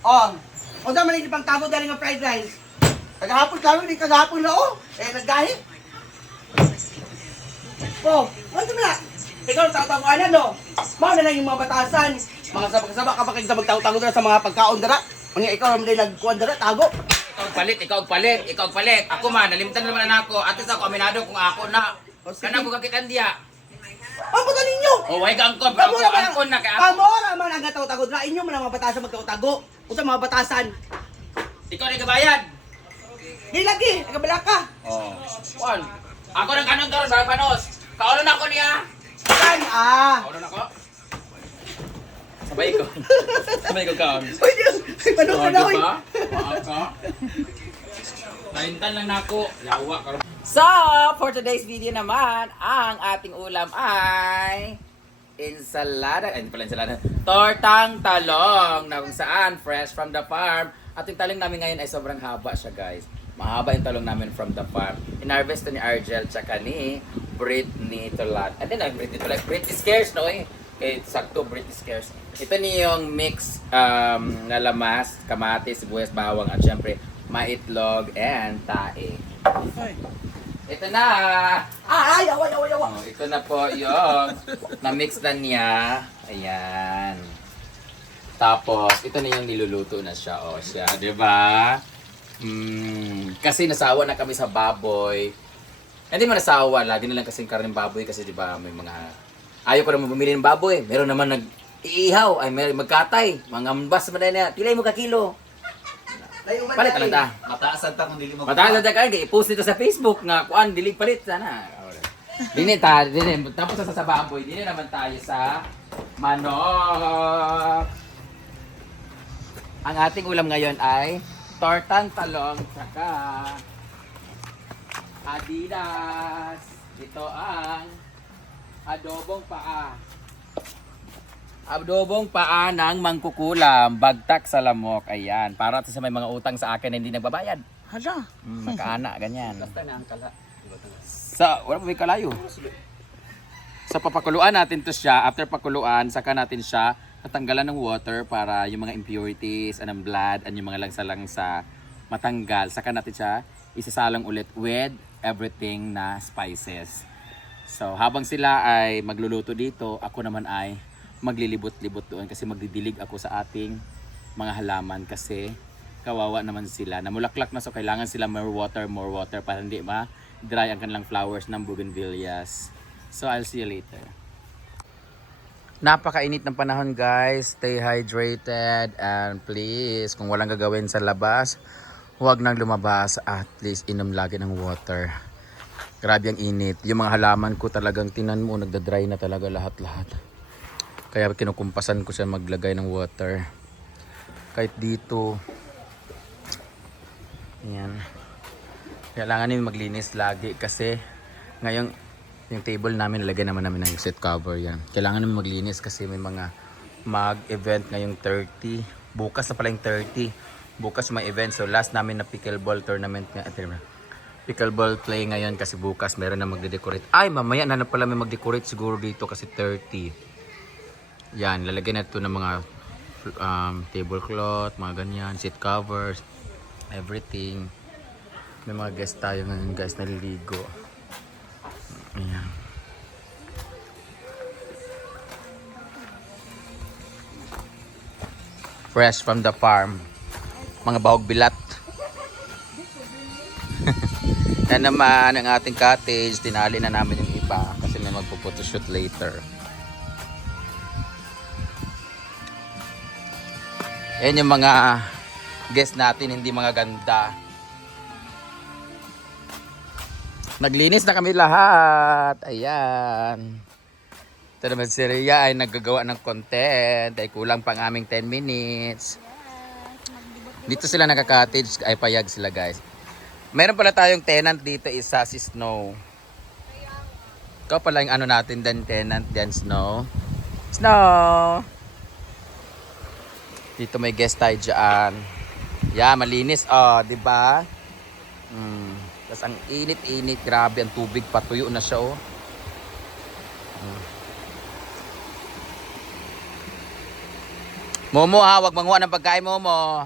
Oh, o naman hindi pang tago dali ng fried rice. Kagahapon kami, hindi kagahapon na oh. Naggahi. Oh, ano na? Ikaw ang tago ano no? Mao na lang yung mga batasan. Mga sabak-sabak ka bakit sa magtago-tago na sa mga pagkaon dara. Mga ikaw naman din nagkuhan dara, tago. Ikaw ang palit. Ako man, nalimutan na naman ako. At sa ako, aminado kung ako na. Kana ko kakitan diya. Ang puto ninyo! O, way ka angkon. Pero ako angkon na kaya ako. Kamora man ang tago-tago dara. Inyo man ang mga batasan magtago-tago. Usa mga batasan. Ikaw na kabayad. Di lagi, nagabalaka. Oh. Juan, ako ng kanon karon ba panos. Kaulo na ako niya. Kan Kaulo na ako. Sabay ko. Sabay ko kaon. Uy, Diyos! Paano ka na, uy? Maaka. Naintan lang na ako. Lawa karon. So, for today's video naman, ang ating ulam ay ensalada, hindi pala ensalada, tortang talong na kung saan fresh from the farm. At yung talong namin ngayon ay sobrang haba siya, guys. Mahaba yung talong namin from the farm. In-harvest to ni Argel tsaka ni Britney Tolat. And then, Britney Tolat, Britney Scares, no eh? Okay, sakto, Britney Scares. Ito niyo yung mix na lamas, kamatis, sibuyas, bawang, at syempre, maitlog and tae. Ito na! Ay, awa. Oh, ito na po yung na-mix na niya. Ayan. Tapos, ito na yung niluluto na siya. O, siya. Diba? Kasi nasawa na kami sa baboy. Hindi mo nasawa. Lagi na lang kasing karning baboy kasi diba may mga... Ayaw ko naman bumili ng baboy. Meron naman nag-iihaw. Ay, may magkatay. Mga ambas mo na niya. Pilay mo ka kilo. Palit lang ta. Mataasan ta kung dili mo. Mataas na kayo, i-post nito sa Facebook nga kuan dili palit sana. Dili tapos sa baboy, dili naman tayo sa manok. Ang ating ulam ngayon ay tortang talong saka Adidas. Ito ang adobong paa. Adobong paa ng mangkukulam, bagtak sa lamok. Ayan, para sa may mga utang sa akin na hindi nagbabayad. Hala. Makaana, ganyan. Basta na ang kala. Wala pa may kalayo. Sa papakuluan natin to siya, after pakuluan, saka natin siya tatanggalan ng water para yung mga impurities, anong blood, yung mga langsa-langsa matanggal. Saka natin siya isasalang ulit with everything na spices. So, habang sila ay magluluto dito, ako naman ay maglilibot-libot doon kasi magdidilig ako sa ating mga halaman kasi kawawa naman sila. Namulaklak na so kailangan sila more water para hindi dry ang kanilang flowers ng bougainvilleas. So I'll see you later. Napakainit ng panahon, guys. Stay hydrated and please kung walang gagawin sa labas, huwag nang lumabas, at least inom lagi ng water. Grabe ang init. Yung mga halaman ko talagang tinan mo nagda-dry na talaga lahat-lahat. Kaya kinukumpasan ko siya maglagay ng water. Kahit dito. Ayan. Kailangan namin maglinis lagi kasi ngayon yung table namin nilagyan naman namin ng seat cover yan. Kailangan namin maglinis kasi may mga mag-event ngayong 30. Bukas na pala yung 30. Bukas may event. So last namin na pickleball tournament nga. Pickleball play ngayon kasi bukas meron na magde-decorate. Ay, mamaya na pala may mag-decorate siguro dito kasi 30. Yan, lalagyan na ito ng mga tablecloth, mga ganyan, seat covers, everything. May mga guest tayo ngayon, guys, naliligo. Ayan. Fresh from the farm. Mga bahog bilat. Yan naman ang ating cottage. Tinali na namin yung iba kasi may magpo-photoshoot later. Yan yung mga guest natin, hindi mga ganda. Naglinis na kami lahat. Ayan. Ito naman si Rhea ay naggagawa ng content. Ay kulang pang aming 10 minutes. Dito sila nagka-cottage. Ay payag sila, guys. Meron pala tayong tenant dito, isa si Snow. Ikaw pala yung ano natin din, tenant din, Snow. Snow! Dito may guest tayo dyan. Yeah, malinis. Oh, di ba? Tapos ang init-init. Grabe, ang tubig patuyo na siya, oh. Momo ha, wag manguha ng pagkain Momo.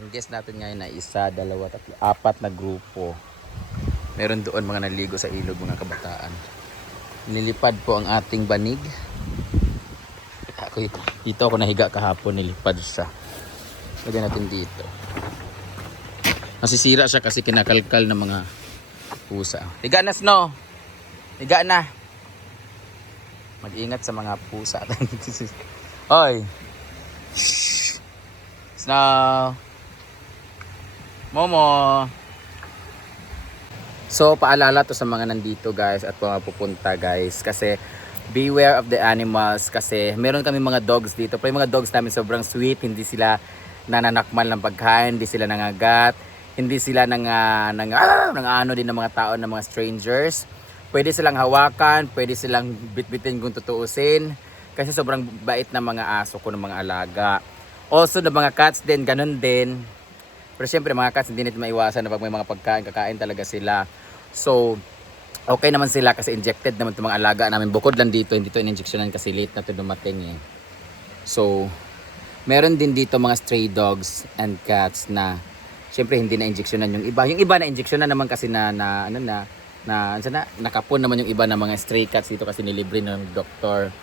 Yung guest natin ngayon na 1, 2, 3, 4 na grupo. Meron doon mga naligo sa ilog mga kabataan. Nilipad po ang ating banig. Dito ako nahiga kahapon, nilipad siya. Lagyan natin dito. Nasisira siya kasi kinakalkal ng mga pusa. Higa na Snow. Higa na. Mag-ingat sa mga pusa. Oy. Snow. Momo. So paalala to sa mga nandito guys at mga pupunta guys kasi beware of the animals kasi meron kami mga dogs dito. Pero yung mga dogs namin sobrang sweet, hindi sila nananakmal ng pagkain, hindi sila nangagat, hindi sila ano din ng mga tao, ng mga strangers. Pwede silang hawakan, pwede silang bitbitin kung tutuusin kasi sobrang bait na mga aso ko ng mga alaga. Also the mga cats din, ganun din. Pero syempre mga cats hindi natin maiwasan na pag may mga pagkain, kakain talaga sila. So, okay naman sila kasi injected naman itong mga alaga namin. Bukod lang dito, hindi to in-injectionan kasi late na ito dumating eh. So, meron din dito mga stray dogs and cats na syempre hindi na injectionan yung iba. Yung iba na injectionan naman kasi nakapon naman yung iba na mga stray cats dito kasi nilibre ng doktor.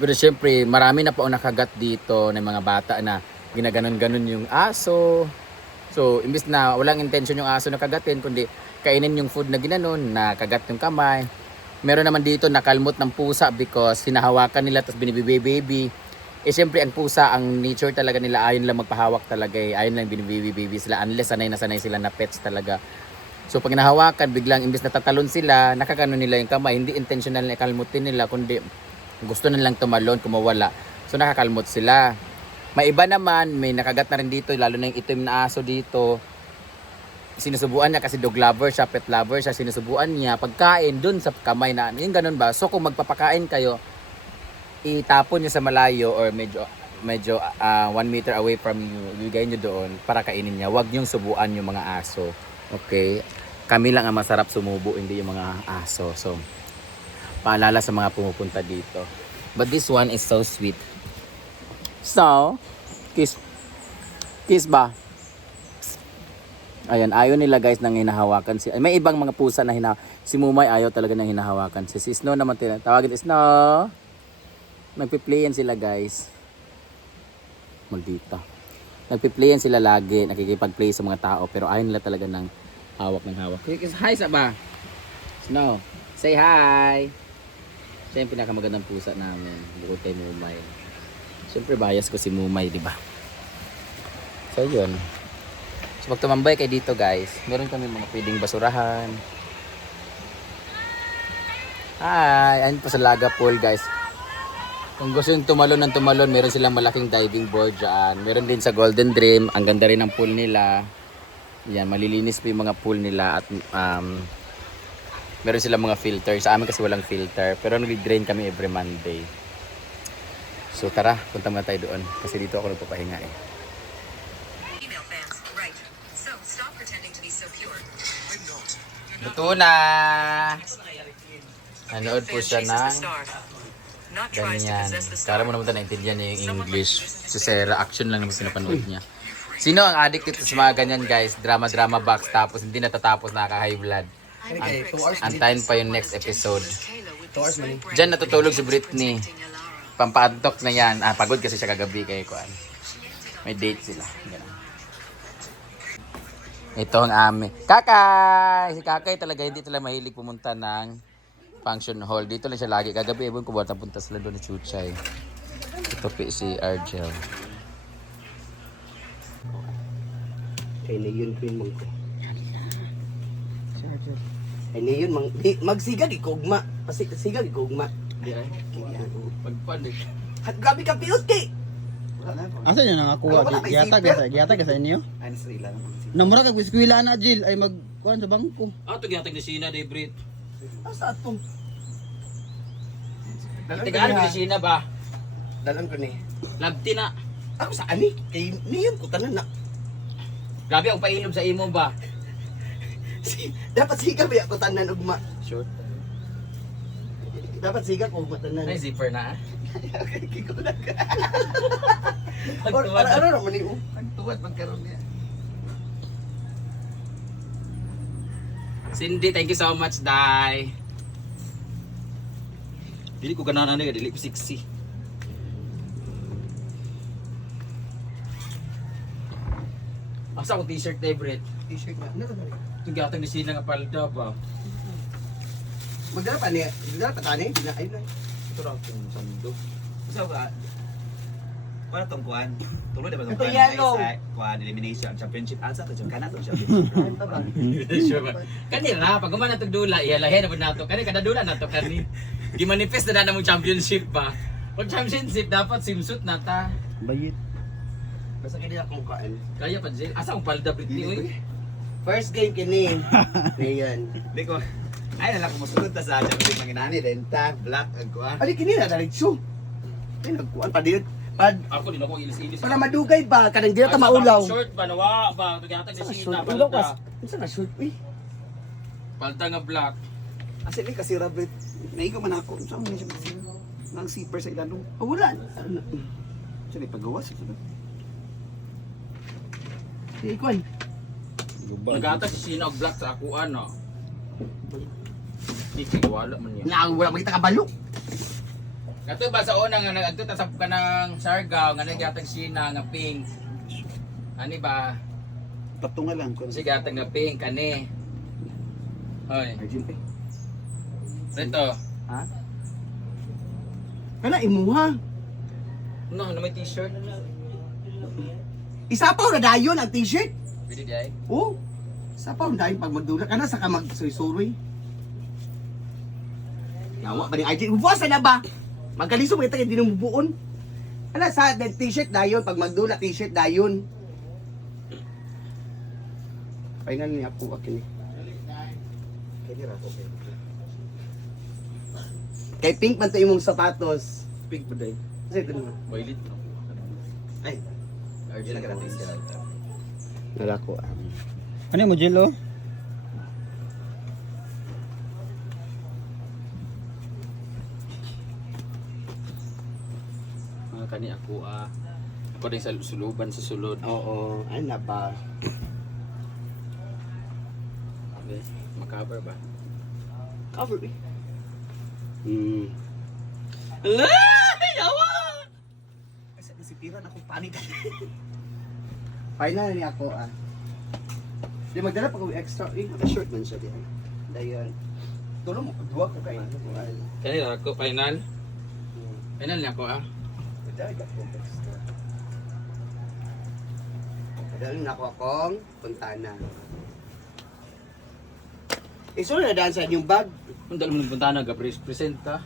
Pero syempre, marami na po nakagat dito ng mga bata na ginaganon-ganon yung aso. So, imbis na walang intention yung aso na kagatin, kundi kainin yung food na ginanon, na kagat yung kamay. Meron naman dito nakalmot ng pusa because hinahawakan nila tapos binibibaby. Eh syempre ang pusa, ang nature talaga nila, ayaw lang magpahawak talaga eh. Ayaw lang binibibaby sila unless sanay na sanay sila na pets talaga. So pag hinahawakan, biglang imbis na tatalon sila, nakakano nila yung kamay. Hindi intentional na ikalmutin nila, kundi gusto nilang tumalon, kumawala. So nakakalmot sila. May iba naman, may nakagat na rin dito, lalo na yung itim na aso dito. Sinusubuan niya kasi dog lover siya, pet lover siya, sinusubuan niya pagkain dun sa kamay na, yung ganun ba? So kung magpapakain kayo, itapon niyo sa malayo or medyo 1 meter away from you, ibigay niyo doon para kainin niya. Huwag niyong subuan yung mga aso. Okay? Kami lang ang masarap sumubo, hindi yung mga aso. So, paalala sa mga pumupunta dito. But this one is so sweet. So, kiss ba? Ayan, ayaw nila guys nang hinahawakan. May ibang mga pusa na si Mumay ayaw talaga nang hinahawakan. Si Snow naman tawagin Snow. Nagpi-playan sila guys. Maldita. Nagpi-playan sila lagi, nakikipag-play sa mga tao pero ayaw nila talaga ng hawak ng hawak. Hi sa ba? Snow, say hi. Siya yung pinakamagandang pusa namin, bukod kay Mumay. Siyempre bias ko si Mumay, di ba? So yun. So pag tumambay kayo dito guys, meron kami mga pwedeng basurahan. Hi! Ayun po sa Laga Pool guys. Kung gusto yung tumalon ng tumalon, meron silang malaking diving board dyan. Meron din sa Golden Dream. Ang ganda rin ng pool nila. Yan, malilinis po yung mga pool nila. At meron silang mga filter. Sa amin kasi walang filter. Pero nag-drain kami every Monday. So tara, punta muna tayo doon. Kasi dito ako nagpapahinga eh. Luto na! Nanood po siya ng ganyan. Kala mo naman tayo naintindihan niya yung English. Si Sarah, action lang naman sinapanood niya. Sino ang addict dito sa mga ganyan guys? Drama box tapos hindi natatapos, nakaka-high blood. Antayin pa yung next episode. Diyan natutulog si Britney. Pampaantok na yan. Pagod kasi siya kagabi kay Kuan. May date sila. Ganun. Ito ang amin. Kakay! Si Kakay talaga hindi talaga mahilig pumunta ng function hall. Dito lang siya lagi. Kagabi, ibon ko buwan punta sila doon ni Chuchay. Ito po si Argel. Kay Leon Queen mo ko. Si Argel. Kay Leon, magsiga di kugma. Siga di kugma. Pagpan eh. Gabi ka piot kay. Asa niyo nakakuha? Giyatag sa inyo? Ano sa ilan? Namura kag eskwela na Jill ay magkuan sa bangko. Ito ginatag ni Sina, Debrit. Asa atong? Tigaan ni Sina ba? Dalan ko ni. Lagti na. Ako sa ani? Kay Leon ko tanan na. Grabe ang painom sa imo ba? Dapat siga ba ako tanan ugma? Short. Dapat siga ko ugma tanan. May zipper na ah. Ano naman yung Tuwad magkaroon niya. Cindy, thank you so much, Dai. Dili ko ganahan ni, dili ko sexy. Asa ko t-shirt, Everett? t-shirt na? Ano na? Ito gatang ni sila nga palda ba? Magdala pa niya. Magdala pa tani. Ayun na. Ito lang itong sando. Sa ba? Para tong kuan. Tuloy na ba tong Ito kuan? yellow. Kuan elimination championship. Asa to kana to championship. Ayun pa ba? Sure ba? Kanira, pag gumawa na itong dula, ihalahin na po nato. Kani, kada dula na to, kani. Gimanifest na na mong championship ba? Pag championship, dapat swimsuit na ta. Bayit. Basta kaya akong kain. Kaya pa, Jill. Asa akong palda, Britney, uy? First game kini. Ngayon. Di ko. Ay nala ko musulod ta sa championship manginani denta black ang kuan. Ali kini na diretso. Ay nagkuan pa din. Pad Ako, din ako ilis-ilis. para madugay ba kanang dili ta maulaw. Short ba, nawa ba? Gatang ni Sa sila, short. Ulaw palda. kas. Unsa na short uy? Palda nga black. Asa ni kasi rabit. Naigo man ako. Sa mo ni siya. Nang zipper sa ilalong. Oh, wala. Sa ni pagawas ito. Ikuan. Nagata si Sina og black sa ako, ano? Di kay wala man niya. Na wala makita ka balo. Kato ba sa una nga nagadto ta sa kanang Siargao nga nagatag Sina nga pink. Ani ba? Tato nga lang ko. Si gatag nga pink kani. Hoy, Argent eh. Rito. Ha? Kana imuha. No, na may t-shirt. Isapaw na dayon ang t-shirt. Pwede di ay. Oh. Isapaw na dayon pag magdula kana sa ka magsuy-suroy. Yawa ba ni ID? Ubuas na ba? Magkaliso kita kay dinumubuon. Ana sa t-shirt dayon pag magdula t-shirt dayon. Paingan ni ako akini. Kaya ra ko. Kay pink man to imong sapatos. Pink ba day? Kasi ito na. Violet no. Ay. Argent ka natin sila. Nalako. Ano mo, Jill, oh? Kani ako ako din sa suluban sa sulod. Oo, ay na ba? Okay. Makabar ba? Cover me. Ay, yawa! Kasi nasipiran ako panik. Final ni ako Di magdala pa ko extra. Short man siya diyan. Dayon. Tulong mo, duwa ko kayo. Kani ra ako final. Final ni ako Madali ka po extra. Madali na ako akong puntana. Isunod na daan sa inyong bag. Kung dalo mo nagpunta na ga present ka.